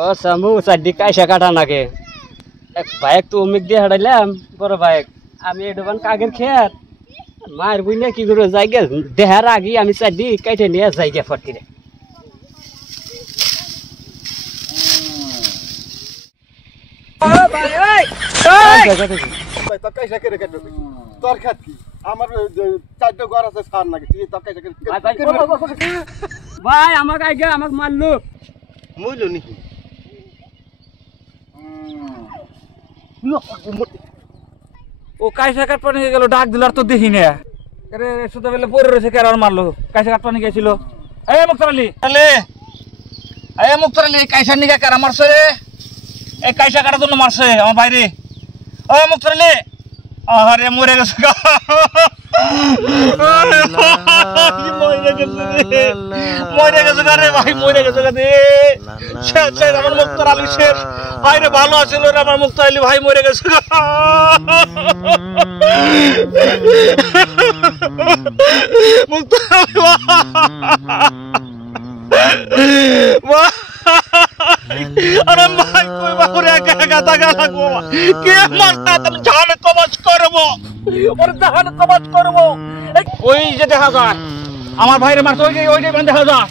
ও সামু চারদিক কাইসা কাটা নাকে এক বাইক তো অমিক দিয়ে হারাইলাম বড় বাইক আমি এডবান কাগের খেত মায়ের বুঝলে কি করে যাইগে দেহার আগে আমি চারদিক কাইটে নিয়ে যাইগে ফটকিরে তোর খেত কি আমার চারটে ঘর আছে সার নাকি তুই ভাই আমাকে আগে আমাকে মারলো মূল্য নাকি ও কাইসা কাট পানি গেল ডাক দিল আর তো দেখি না আরে সুতা বেলে পড়ে রয়েছে কেন আর মারলো কাইসা কাট পানি গেছিল এই মুক্তার আলী এই মুক্তার আলী কাইসা নিগা কার মারছে রে এই কাইসা কাটার জন্য মারছে আমার বাইরে ওই মুক্তার আলী আরে মরে গেছে মরে গেছে রে ভাই মরে গেছে রে শেষ আমার মুক্তার আলী শেষ ভাইরে ভালো আছিল রে আমার মুক্তার আলী ভাই মরে গেছে মুক্তার अरे भाई कोई बापुरे गाता गाला को के मारता तुम जान कवच करबो और जान कवच करबो ওই যে দেখা যায় আমার ভাইরে মারতে ওই যে দেখা যায়